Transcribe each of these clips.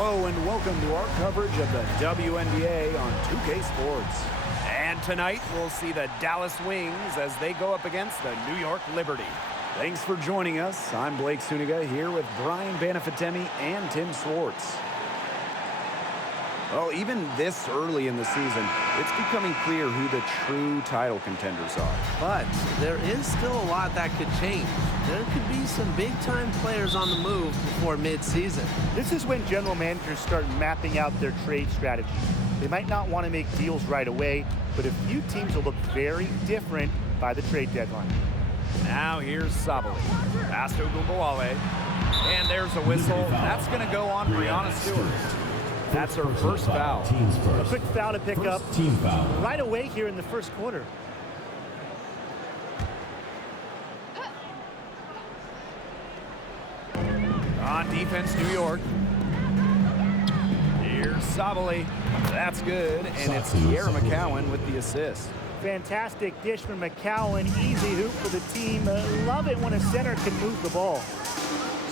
Hello and welcome to our coverage of the WNBA on 2K Sports. And tonight we'll see the Dallas Wings as they go up against the New York Liberty. Thanks for joining us. I'm Blake Suniga here with Brian Banafitemi and Tim Swartz. Well, even this early in the season, it's becoming clear who the true title contenders are. But there is still a lot that could change. There could be some big-time players on the move before mid-season. This is when general managers start mapping out their trade strategies. They might not want to make deals right away, but a few teams will look very different by the trade deadline. Now here's Sabali. Pass to Gumbawale. And there's a whistle. That's going to go on Brianna Stewart. That's her first foul. A quick foul to pick up right away here in the first quarter. On defense, New York. Here's Sabali. That's good, and it's Kiera McCowan with the assist. Fantastic dish from McCowan. Easy hoop for the team. Love it when a center can move the ball.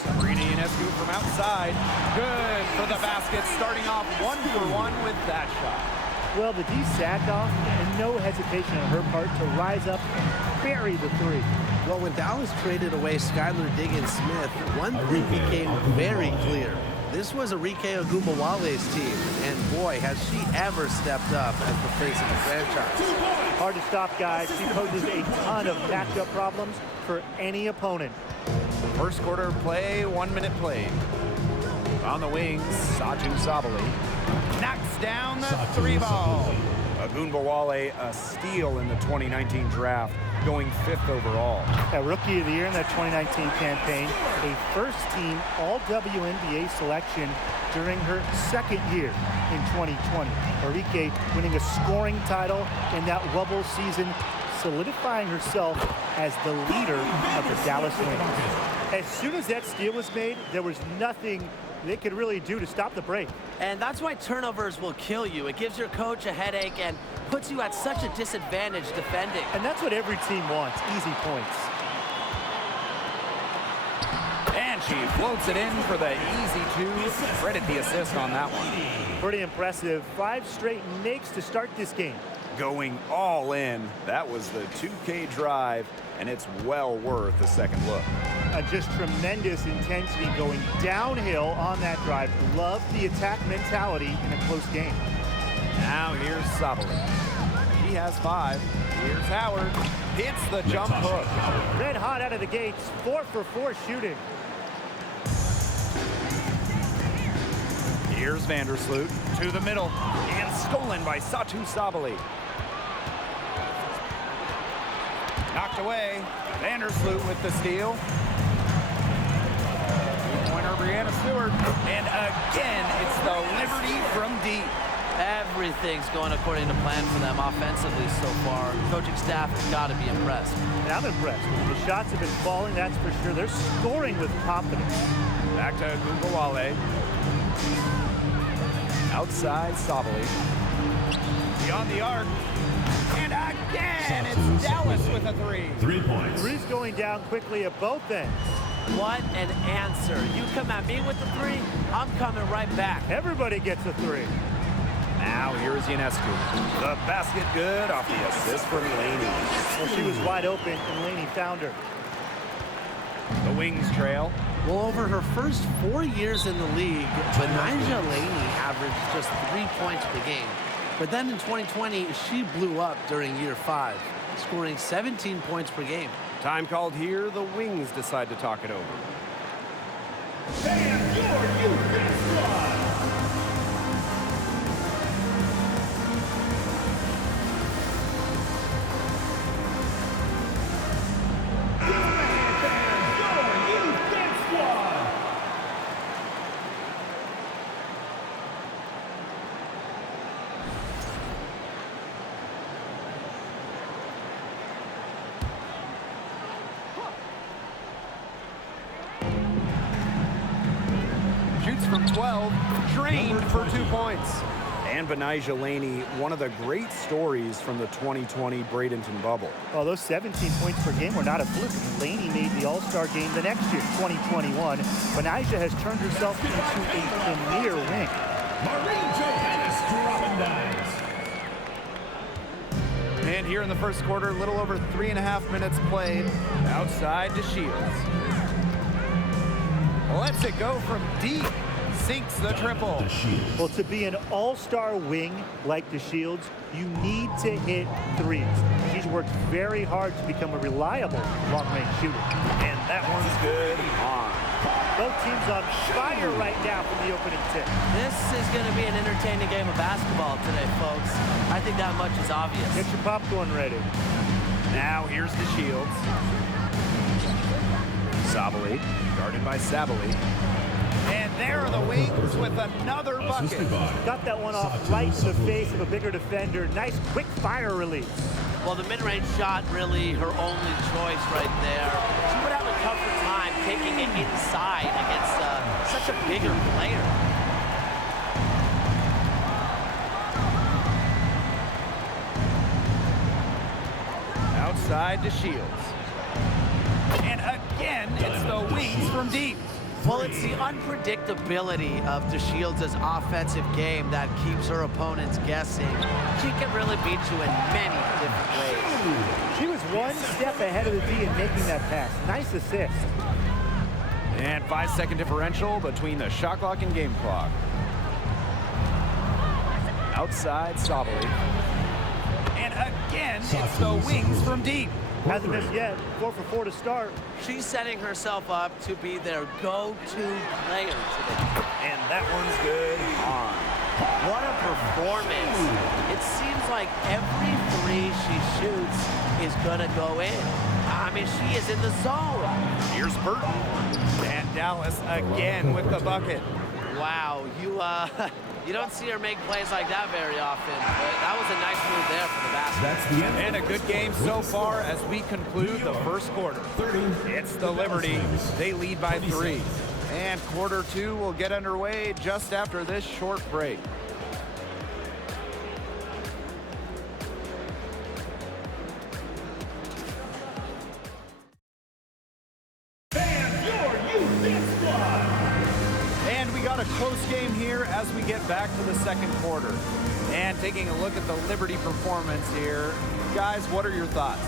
Sabrina Ionescu from outside. Good for the basket, starting off 1-for-1 with that shot. Well, the D sagged off, and no hesitation on her part to rise up and bury the three. Well, when Dallas traded away Skylar Diggins-Smith, one thing became very clear. This was Arike Ogunbowale's team, and boy, has she ever stepped up as the face of the franchise. Hard to stop, guys. She poses a ton of matchup problems for any opponent. First quarter play, 1 minute played. On the wings, Satu Sabali knocks down the three ball. Ogunbowale, a steal in the 2019 draft, going 5th overall. A Rookie of the Year in that 2019 campaign, a first-team All-WNBA selection during her second year in 2020. Arike winning a scoring title in that Wubble season, solidifying herself as the leader of the Dallas Wings. As soon as that steal was made, there was nothing they could really do to stop the break. And that's why turnovers will kill you. It gives your coach a headache and puts you at such a disadvantage defending. And that's what every team wants, easy points. And she floats it in for the easy two. Credit the assist on that one. Pretty impressive. 5 straight makes to start this game. Going all in. That was the 2K drive, and it's well worth a second look. Just tremendous intensity going downhill on that drive. Love the attack mentality in a close game. Now here's Sabali. She has 5. Here's Howard. Hits the jump hook. Red hot out of the gates. 4 for 4 shooting. Here's Vandersloot to the middle and stolen by Satu Sabali. Knocked away. Vandersloot with the steal. Winner Brianna Stewart. And again, it's the Liberty from deep. Everything's going according to plan for them offensively so far. Coaching staff has got to be impressed. And I'm impressed. The shots have been falling, that's for sure. They're scoring with confidence. Back to Gumbawale. Outside Sabali. Beyond the arc. And again, it's Dallas with a 3. 3 points. Three's going down quickly at both ends. What an answer. You come at me with the 3, I'm coming right back. Everybody gets a 3. Now here's Ionescu. The basket good off the assist from Laney. Well, she was wide open, and Laney found her. The Wings trail. Well, over her first 4 years in the league, Benijah Laney averaged just 3 points per game. But then in 2020, she blew up during year 5, scoring 17 points per game. Time called here. The Wings decide to talk it over. And your youth squad. Shoots from 12, drained for 2 points. And Benijah Laney, one of the great stories from the 2020 Bradenton bubble. Well, those 17 points per game were not a fluke. Laney made the All-Star game the next year, 2021. Benijah has turned herself into a premier wing. Maureen Johannes dropping dimes. And here in the first quarter, a little over 3.5 minutes played. Outside to Shields. Lets it go from deep. Sinks the triple. Well, to be an all-star wing like DeShields, you need to hit threes. She's worked very hard to become a reliable long-range shooter. And that one's good on. Both teams on fire right now from the opening tip. This is going to be an entertaining game of basketball today, folks. I think that much is obvious. Get your popcorn ready. Now here's the Shields. Sabali, guarded by Sabali. And there are the Wings with another bucket. Got that one off right to the face of a bigger defender. Nice quick fire release. Well, the mid-range shot really her only choice right there. She would have a tougher time taking it inside against such a bigger player. Outside to Shields. And again, it's the Wings from deep. Well, it's the unpredictability of DeShields' offensive game that keeps her opponents guessing. She can really beat you in many different ways. She was one step ahead of the D in making that pass. Nice assist. And 5-second differential between the shot clock and game clock. Outside, Sabali. And again, it's the Wings from deep. Hasn't missed yet. 4 for 4 to start. She's setting herself up to be their go-to player today. And that one's good on. What a performance. It seems like every three she shoots is going to go in. I mean, she is in the zone. Here's Burton. And Dallas again with the bucket. Wow, you don't see her make plays like that very often. But that was a nice move there for the basket. That's the end. And a good game so far as we conclude the first quarter. It's the Liberty. They lead by 3. And quarter 2 will get underway just after this short break. And your youth squad. And we got a close game here as we get back to the second quarter. And taking a look at the Liberty performance here. Guys, what are your thoughts?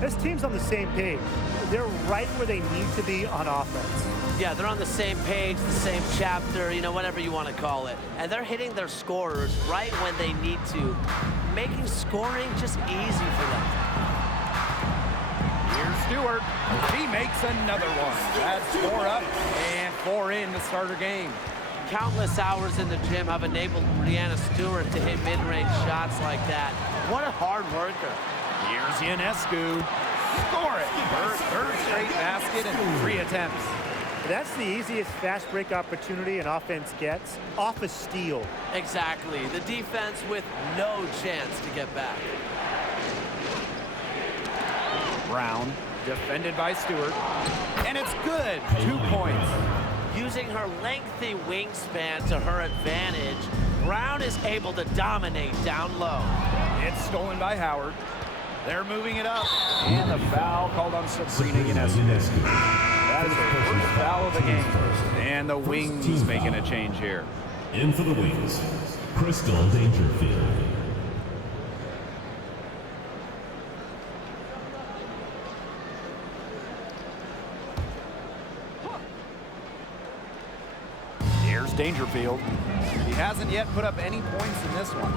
This team's on the same page. They're right where they need to be on offense. Yeah, they're on the same page, the same chapter, you know, whatever you want to call it. And they're hitting their scorers right when they need to, making scoring just easy for them. Here's Stewart. He makes another one. That's 4 up and 4 in to start her game. Countless hours in the gym have enabled Brianna Stewart to hit mid-range shots like that. What a hard worker. Here's Ionescu. Score it. Her third straight basket in 3 attempts. That's the easiest fast break opportunity an offense gets, off a steal. Exactly. The defense with no chance to get back. Brown, defended by Stewart. And it's good. 2 points. Using her lengthy wingspan to her advantage, Brown is able to dominate down low. It's stolen by Howard. They're moving it up. And a foul called on Sabrina Ionescu. That is her first foul of the game. And the Wings making a change here. In for the Wings, Crystal Dangerfield. Here's Dangerfield. He hasn't yet put up any points in this one.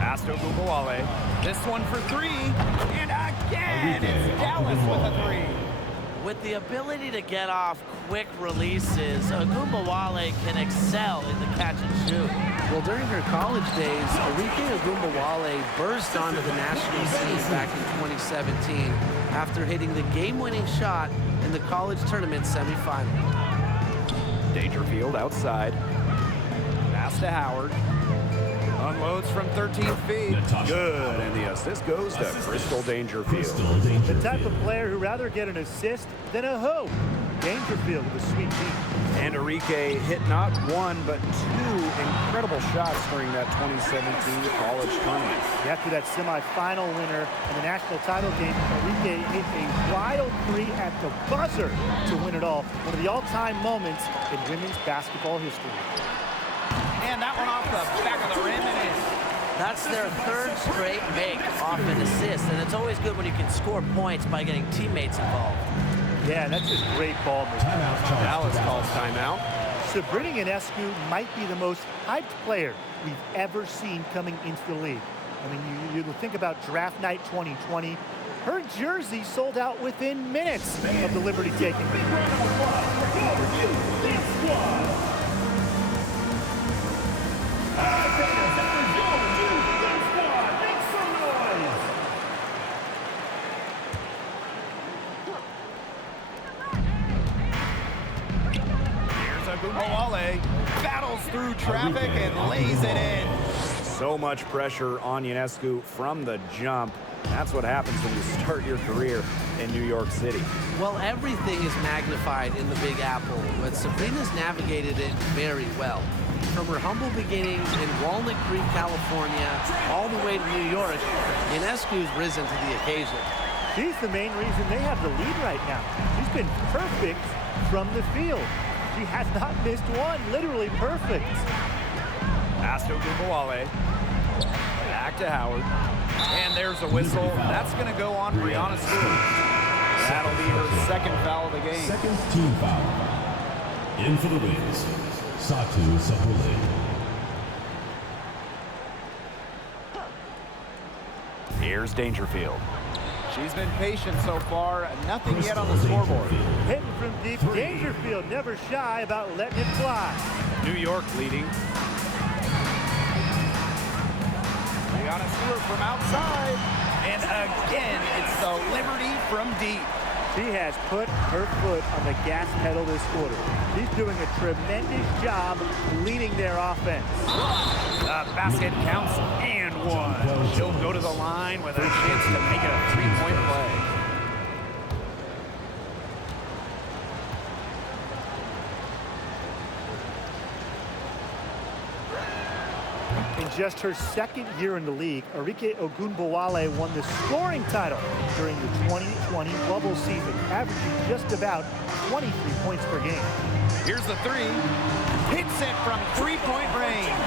Asto Gugawale. This one for 3. And again, it's Dallas with a 3. With the ability to get off quick releases, Ogunbowale can excel in the catch and shoot. Well, during her college days, Arike Ogunbowale burst onto the national scene back in 2017 after hitting the game-winning shot in the college tournament semifinal. Dangerfield outside. Pass to Howard. Unloads from 13 feet. Good, and the assist goes to Crystal Dangerfield. The type of player who'd rather get an assist than a hoop. Dangerfield with a sweet team. And Enrique hit not one, but two incredible shots during that 2017 college tournament. After that semifinal winner in the national title game, Enrique hit a wild three at the buzzer to win it all. One of the all-time moments in women's basketball history. And that one off the back of the rim and in. That's their third straight make off an assist, and it's always good when you can score points by getting teammates involved. Yeah, that's just great ball movement. Dallas calls timeout. Sabrina Ionescu might be the most hyped player we've ever seen coming into the league. I mean, you think about draft night 2020. Her jersey sold out within minutes of the Liberty taking. Ogumbawale battles through traffic and lays it in. So much pressure on Ionescu from the jump. That's what happens when you start your career in New York City. Well, everything is magnified in the Big Apple, but Sabrina's navigated it very well. From her humble beginnings in Walnut Creek, California, all the way to New York, Ionescu's risen to the occasion. She's the main reason they have the lead right now. She's been perfect from the field. She has not missed one, literally perfect. Pass to Ogumbawale. Back to Howard. And there's a whistle. That's going to go on Brianna Stewart. That'll be her second foul of the game. Second team foul. In for the wins, Satu Sapule. Here's Dangerfield. She's been patient so far. Nothing yet on the scoreboard. Hitting from deep, Dangerfield never shy about letting it fly. New York leading. Brianna Stewart from outside. And again, it's the Liberty from deep. She has put her foot on the gas pedal this quarter. She's doing a tremendous job leading their offense. The basket counts and one. She'll go to the line with a chance to make it a three-point play. In just her second year in the league, Enrique Ogunbowale won the scoring title during the 2020 bubble season, averaging just about 23 points per game. Here's the three. Hits it from three-point range.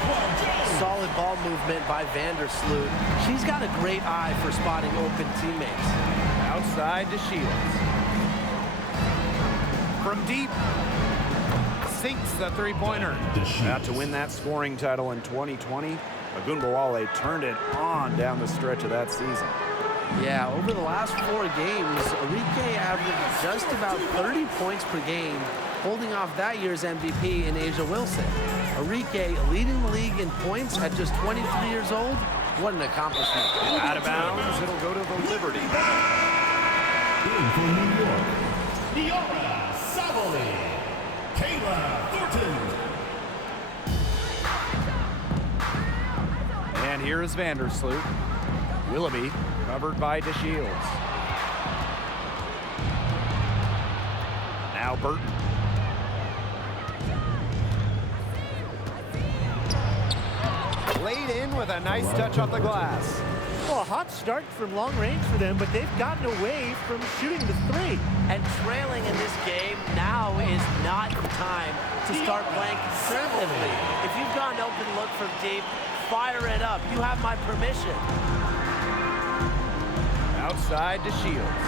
Solid ball movement by Vandersloot. She's got a great eye for spotting open teammates. Outside to Shields. From deep. Sinks the three-pointer. About to win that scoring title in 2020, Ogunbowale turned it on down the stretch of that season. Yeah, over the last 4 games, Enrique averaged just about 30 points per game, holding off that year's MVP in Asia Wilson. Enrique leading the league in points at just 23 years old. What an accomplishment. Out of bounds, it'll go to the Liberty. In for New York, Diora Savoli. Kayla Thornton. And here is Vandersloot. Willoughby covered by DeShields. Now Burton. Laid in with a nice touch off the glass. Well, a hot start from long range for them, but they've gotten away from shooting the three. And trailing in this game, now is not the time to start playing conservatively. If you've got an open look from deep, fire it up. You have my permission. Outside to Shields.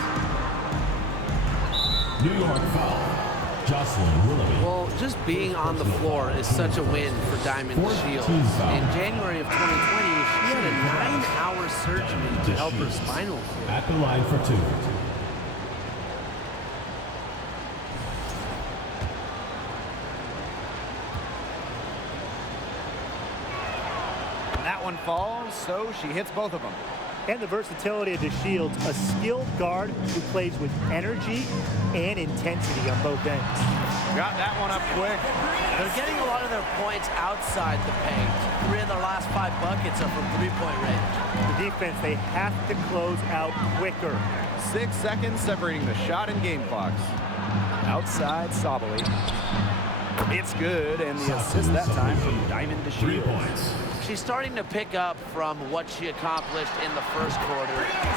New York foul. Jocelyn Willoughby. Well, just being on the floor is such a win for Diamond Shields. In January of 2020, she had a 9-hour surgery to help her spinal cord. At the line for two. And that one falls, so she hits both of them. And the versatility of DeShields, a skilled guard who plays with energy and intensity on both ends. Got that one up quick. They're getting a lot of their points outside the paint. 3 of their last 5 buckets are from three-point range. The defense, they have to close out quicker. 6 seconds separating the shot and game clocks. Outside Sabali. It's good, and the assist that time from Diamond to 3 Shields. points. She's starting to pick up from what she accomplished in the first quarter,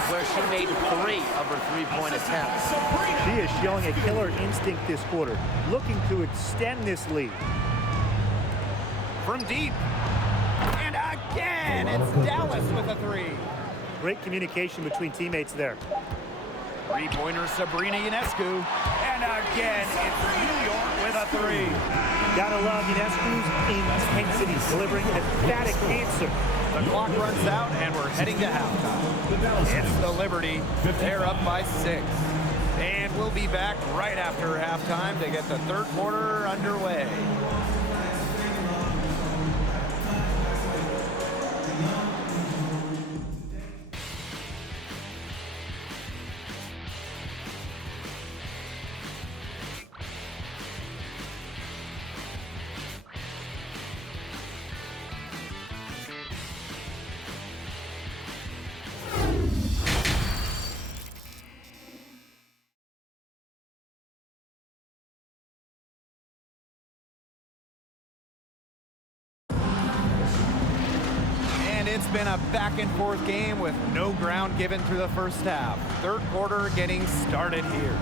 where she made 3 of her three-point attempts. She is showing a killer instinct this quarter, looking to extend this lead. From deep. And again, it's Dallas with a 3. Great communication between teammates there. Three-pointer Sabrina Ionescu. And again, it's New York with a 3. Gotta love Ionescu's intensity, delivering emphatic answer. The clock runs out, and we're heading to halftime. It's the Liberty. They're up by 6. And we'll be back right after halftime to get the third quarter underway. It's been a back-and-forth game with no ground given through the first half. Third quarter getting started here.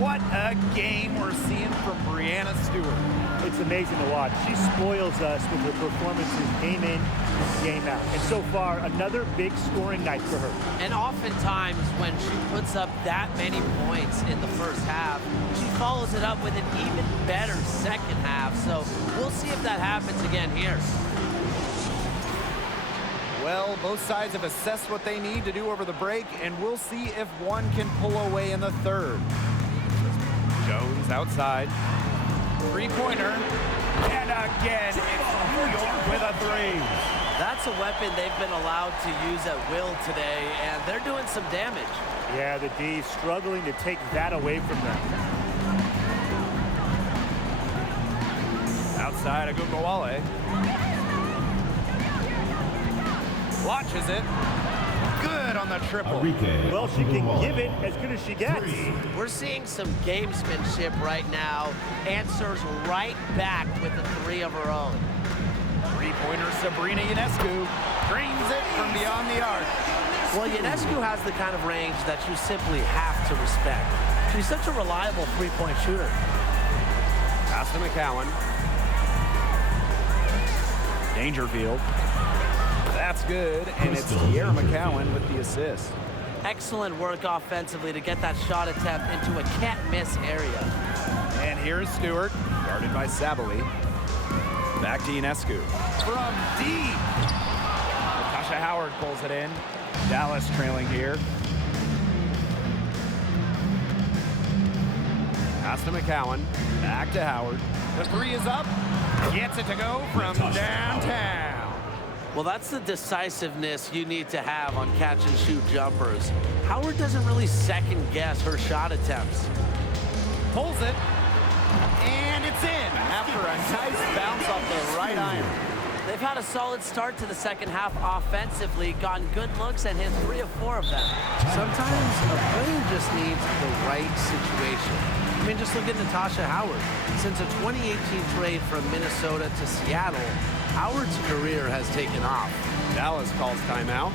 What a game we're seeing from Brianna Stewart. It's amazing to watch. She spoils us with her performances game in, game out. And so far, another big scoring night for her. And oftentimes, when she puts up that many points in the first half, she follows it up with an even better second half. So we'll see if that happens again here. Well, both sides have assessed what they need to do over the break, and we'll see if one can pull away in the third. Jones outside. Three-pointer. And again, it's New York with a 3. That's a weapon they've been allowed to use at will today, and they're doing some damage. Yeah, the D struggling to take that away from them. Outside, Agumbawale. Launches it. Good on the triple. Well, she can give it as good as she gets. We're seeing some gamesmanship right now. Answers right back with the 3 of her own. Three-pointer Sabrina Ionescu drains it from beyond the arc. Well, Ionescu has the kind of range that you simply have to respect. She's such a reliable three-point shooter. Pass to McCowan. Dangerfield. That's good, and it's Tierra McCowan with the assist. Excellent work offensively to get that shot attempt into a can't-miss area. And here's Stewart, guarded by Sabali. Back to Ionescu. From deep. Natasha Howard pulls it in. Dallas trailing here. Pass to McCowan. Back to Howard. The 3 is up. Gets it to go from downtown. Well, that's the decisiveness you need to have on catch-and-shoot jumpers. Howard doesn't really second-guess her shot attempts. Pulls it, and it's in after a nice bounce off the right iron. They've had a solid start to the second half offensively, gotten good looks, and hit 3 of 4 of them. Sometimes a player just needs the right situation. I mean, just look at Natasha Howard. Since a 2018 trade from Minnesota to Seattle, Howard's career has taken off. Dallas calls timeout.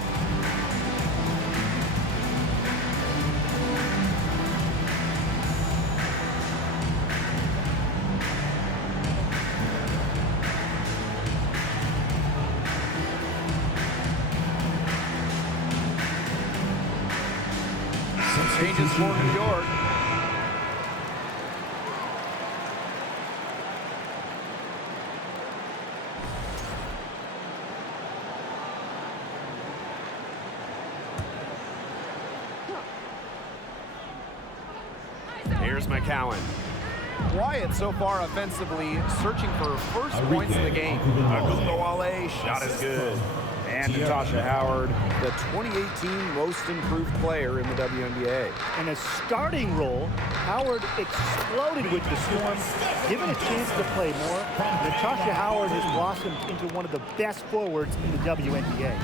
Changes for New York. Here's McCowan. Wyatt so far offensively searching for first points of the game. Agumbawale shot is good. And Natasha Howard, the 2018 most improved player in the WNBA. In a starting role, Howard exploded with the Storm. Given a chance to play more, Natasha Howard has blossomed into one of the best forwards in the WNBA.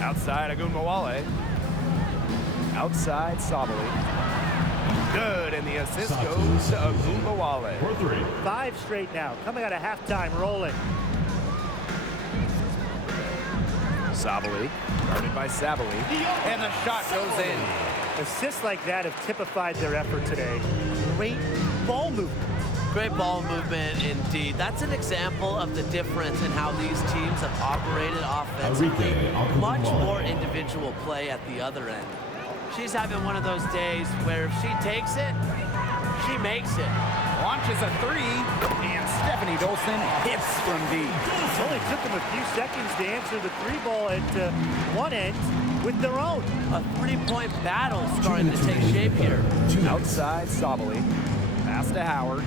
Outside Agumbawale. Outside Sabali. Good, and the assist goes to Agumbawale. For 3. 5 straight now, coming out of halftime, rolling. Sabali, guarded by Sabali, and the shot goes in. Assists like that have typified their effort today. Great ball movement. Great ball movement indeed. That's an example of the difference in how these teams have operated offensively. Much more individual play at the other end. She's having one of those days where if she takes it, she makes it. Launches a 3, and Stephanie Dolson hits from deep. It only took them a few seconds to answer the 3-ball at one end with their own. A 3-point battle starting to take shape here. Outside Sabali, pass to Howard.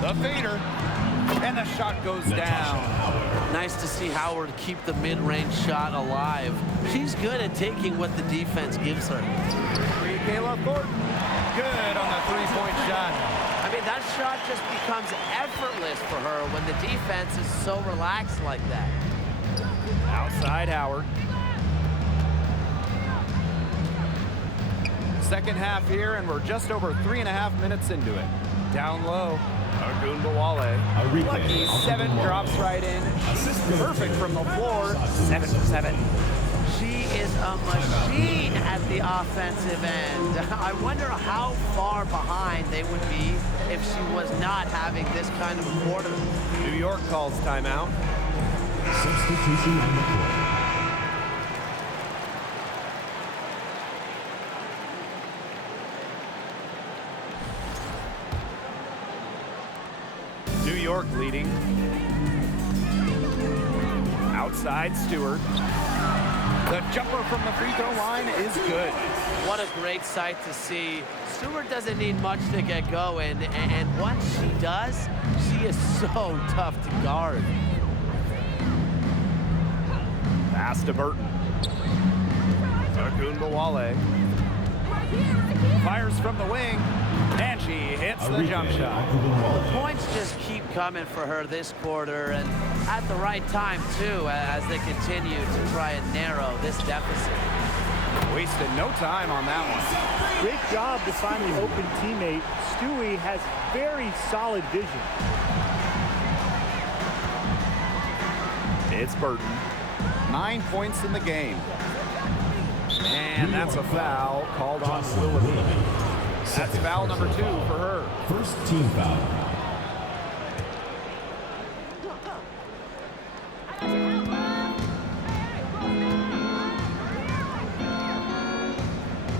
The fader, and the shot goes down. Nice to see Howard keep the mid-range shot alive. She's good at taking what the defense gives her. Kayla Thornton, good on the 3-point shot. I mean, that shot just becomes effortless for her when the defense is so relaxed like that. Outside Howard. Second half here, and we're just over 3.5 minutes into it. Down low, Agumbawale. Lucky 7 drops right in. She's perfect from the floor. 7 for 7. She is a machine at the offensive end. I wonder how far behind they would be if she was not having this kind of a quarter. New York calls timeout. Substitution on the court. New York leading. Outside Stewart. The jumper from the free throw line is good. What a great sight to see. Stewart doesn't need much to get going, and once she does, she is so tough to guard. Pass to Burton. Agumbawale. Fires from the wing, and she hits the jump shot. The points just keep coming for her this quarter, and at the right time, too, as they continue to try and narrow this deficit. Wasted no time on that one. Great job to find the open teammate. Stewie has very solid vision. It's Burton. 9 points in the game. And that's a foul called on Willoughby. That's foul number 2 for her. First team foul.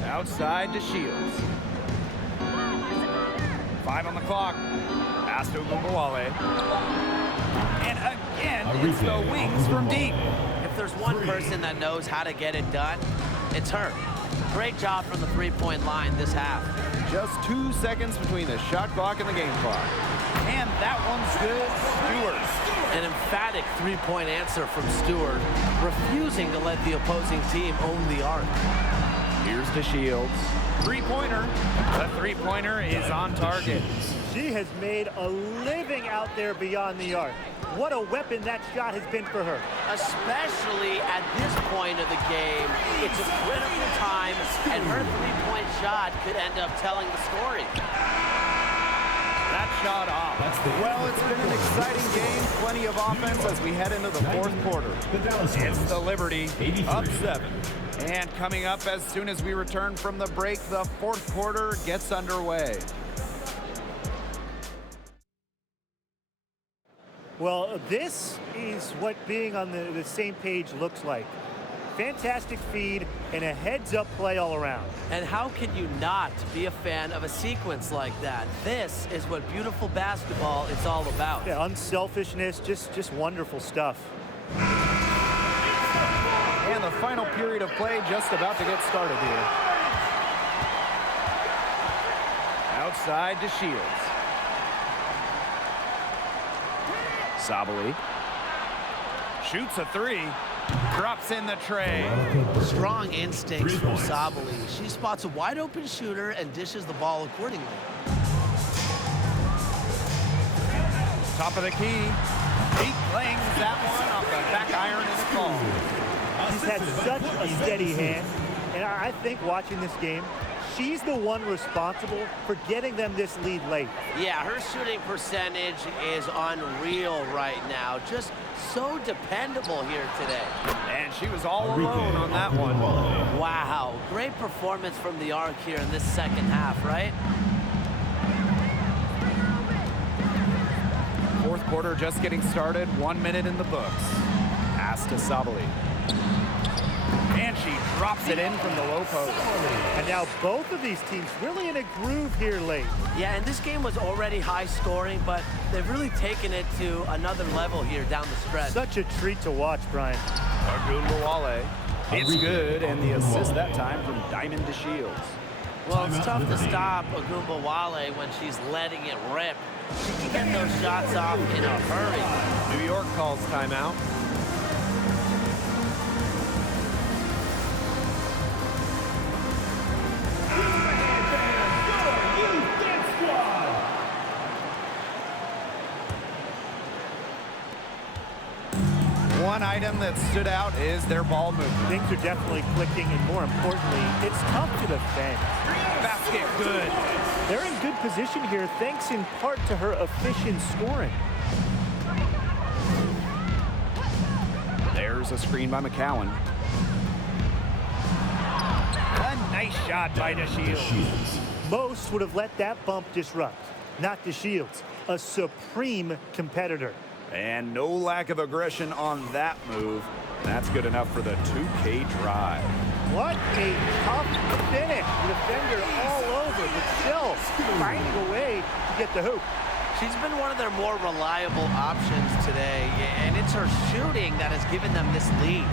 Outside to Shields. 5 on the clock. Pass to Agumbawale. And again, it's the wings from deep. If there's one person that knows how to get it done, it's her. Great job from the 3-point line this half. Just 2 seconds between the shot clock and the game clock. And that one's good. Stewart. An emphatic 3-point answer from Stewart, refusing to let the opposing team own the arc. Here's to Shields. 3-pointer. The 3-pointer is on target. She has made a living out there beyond the arc. What a weapon that shot has been for her. Especially at this point of the game, it's a critical time, and her 3-point shot could end up telling the story. That shot off. Well, it's been an exciting game. Plenty of offense as we head into the 4th quarter. It's the Liberty, up 7. And coming up as soon as we return from the break, the 4th quarter gets underway. Well, this is what being on the same page looks like. Fantastic feed and a heads-up play all around. And how can you not be a fan of a sequence like that? This is what beautiful basketball is all about. Yeah, unselfishness, just wonderful stuff. And the final period of play just about to get started here. Outside to Shields. Sabali shoots a 3, drops in the tray. Strong instincts from Sabali. She spots a wide open shooter and dishes the ball accordingly. Top of the key. He clangs that one off the back iron in the call. She's had such a steady hand, and I think watching this game, she's the one responsible for getting them this lead late. Yeah, her shooting percentage is unreal right now. Just so dependable here today. And she was all alone on that one. Wow, great performance from the arc here in this second half, right? Fourth quarter just getting started. 1 minute in the books. Pass to Sabali. And she drops it in from the low post. And now both of these teams really in a groove here late. Yeah, and this game was already high scoring, but they've really taken it to another level here down the stretch. Such a treat to watch, Brian. Agumbawale. It's good, and the assist that time from Diamond DeShields. Well, it's tough to stop Agumbawale when she's letting it rip. She can get those shots off in a hurry. New York calls timeout. One item that stood out is their ball movement. Things are definitely clicking, and more importantly, it's tough to defend. Basket good. They're in good position here, thanks in part to her efficient scoring. There's a screen by McCowan. A nice shot by DeShields. Most would have let that bump disrupt. Not DeShields, a supreme competitor. And no lack of aggression on that move. That's good enough for the 2K drive. What a tough finish. The defender all over, but still finding a way to get the hoop. She's been one of their more reliable options today, and it's her shooting that has given them this lead.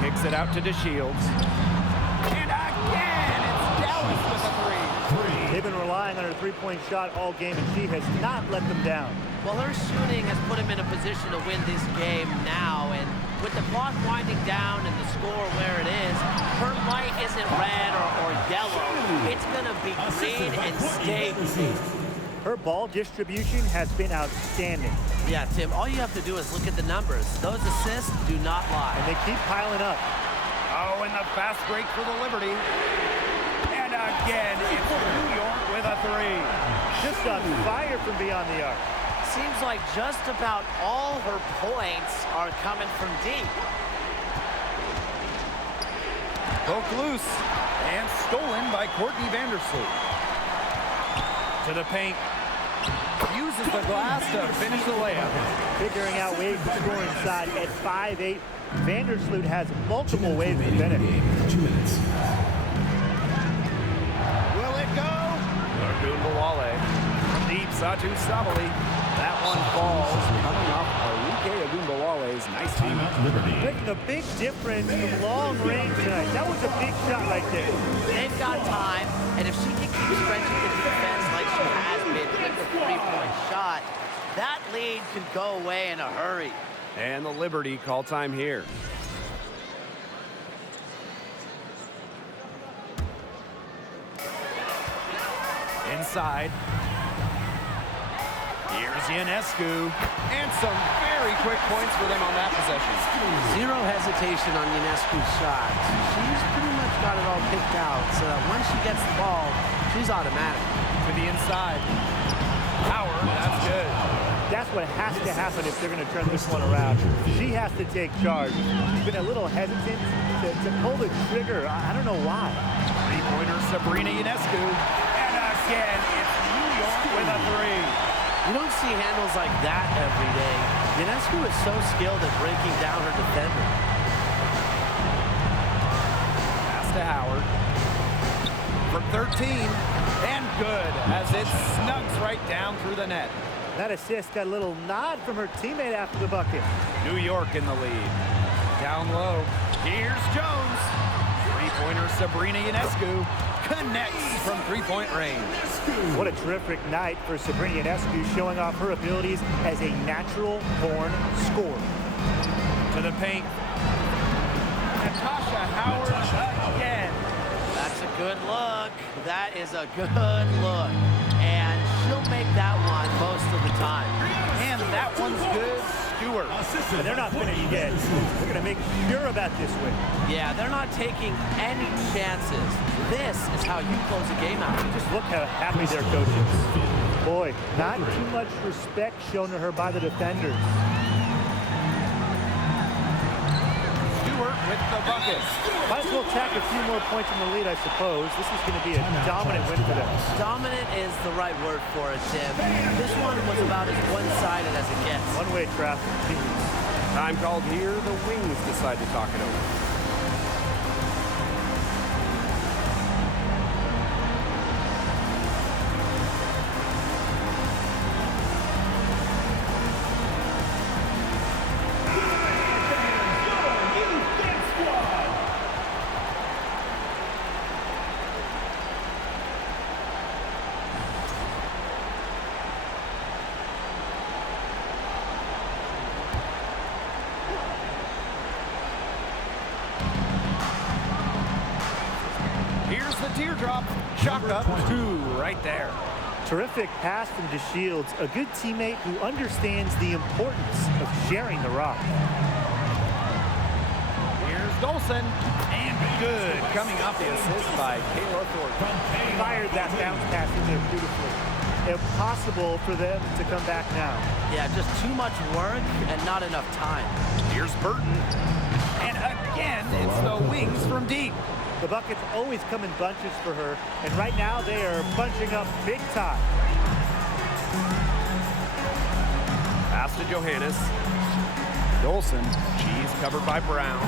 Kicks it out to DeShields. And again, it's Dallas with a three. They've been relying on her three-point shot all game, and she has not let them down. Well, her shooting has put him in a position to win this game now, and with the clock winding down and the score where it is, her light isn't red or yellow. It's going to be green and stay green. Her ball distribution has been outstanding. Yeah, Tim, all you have to do is look at the numbers. Those assists do not lie. And they keep piling up. Oh, and the fast break for the Liberty. And again, it's New York with a three. Just on fire from beyond the arc. Seems like just about all her points are coming from deep. Poked loose and stolen by Courtney Vandersloot. To the paint. Uses the glass to finish the layup. Figuring out ways to score inside at 5'8". Vandersloot has multiple ways to finish. 2 minutes. Will it go? Agumbawale. From deep, Satu Sabali. That one falls. Coming off Arike Agumbawale's nice team. Timeout Liberty. Making a big difference from long range tonight. That was a big shot right there. They've got time, and if she can keep stretching the defense like she has been with the three-point shot, that lead could go away in a hurry. And the Liberty call time here. Inside. Here's Ionescu. And some very quick points for them on that possession. Zero hesitation on Ionescu's shot. She's pretty much got it all picked out, so that once she gets the ball, she's automatic. To the inside. Power, that's good. That's what has to happen if they're going to turn this one around. She has to take charge. She's been a little hesitant to pull the trigger. I don't know why. Three-pointer Sabrina Ionescu. And again, it's New York with a three. You don't see handles like that every day. Ionescu is so skilled at breaking down her defender. Pass to Howard. From 13. And good, as it snugs right down through the net. That assist got a little nod from her teammate after the bucket. New York in the lead. Down low. Here's Jones. Three-pointer Sabrina Ionescu connects from three-point range. What a terrific night for Sabrina Ionescu, showing off her abilities as a natural-born scorer. To the paint. Natasha Howard again. That's a good look. That is a good look. And she'll make that one most of the time. And that one's good. Stewart. And they're not going to get. They're going to make sure about this win. Yeah, they're not taking any chances. This is how you close a game out. Just look how happy their coach is. Boy, not too much respect shown to her by the defenders. Stewart with the bucket. Might as well tack a few more points in the lead, I suppose. This is going to be a dominant win for them. Dominant is the right word for it, Tim. This one was about as one-sided as it gets. One-way traffic. Time called here. The Wings decide to talk it over. Here's the teardrop. Chalked up 2 right there. Terrific pass from DeShields, a good teammate who understands the importance of sharing the rock. Here's Dolson. And good. Coming off the assist by Kayla Thornton. Fired that bounce pass in there beautifully. Impossible for them to come back now. Yeah, just too much work and not enough time. Here's Burton. And again, it's the Wings from deep. The buckets always come in bunches for her, and right now they are bunching up big time. Pass to Johannes. Dolson. She's covered by Brown.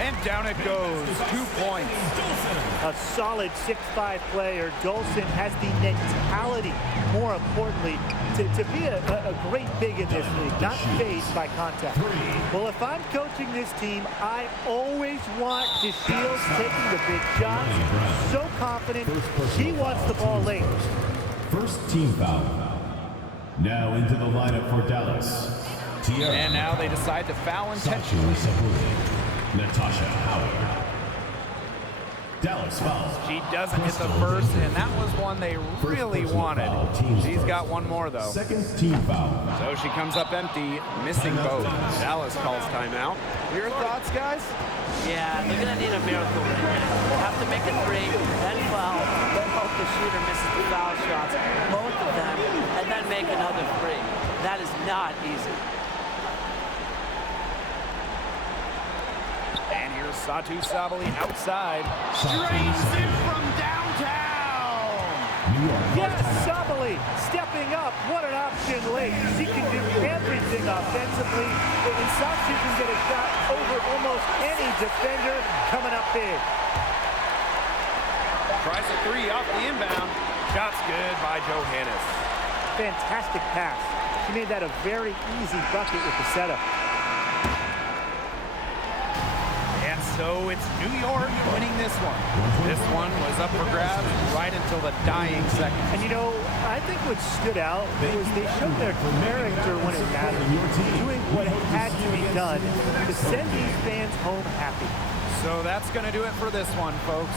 And down it goes. 2 points. A solid 6'5" player. Dolson has the mentality, more importantly, to be a great big in this league, not phased by contact. Well, if I'm coaching this team, I always want DeShields taking the big shots. So confident, she wants the ball late. First team foul. Now into the lineup for Dallas. Tiara. And now they decide to foul intentionally. Natasha Howard. Dallas fouls. She doesn't hit the first, and that was one they really wanted. She's got one more, though. Second team foul. So she comes up empty, missing both. Dallas calls timeout. Your thoughts, guys? Yeah, they're going to need a miracle right now. They'll have to make a 3, then foul, then hope the shooter misses the foul shots, both of them, and then make another 3. That is not easy. And here's Satu Sabali outside. Drains it from downtown. Yes, Sabali stepping up. What an option late. She can do everything offensively. And Satu can get a shot over almost any defender coming up big. Tries a 3 off the inbound. Shot's good by Johannes. Fantastic pass. She made that a very easy bucket with the setup. And so it's New York winning this one. This one was up for grabs right until the dying second. And you know, I think what stood out was they showed their character when it mattered, doing what had to be done to send these fans home happy. So that's going to do it for this one, folks.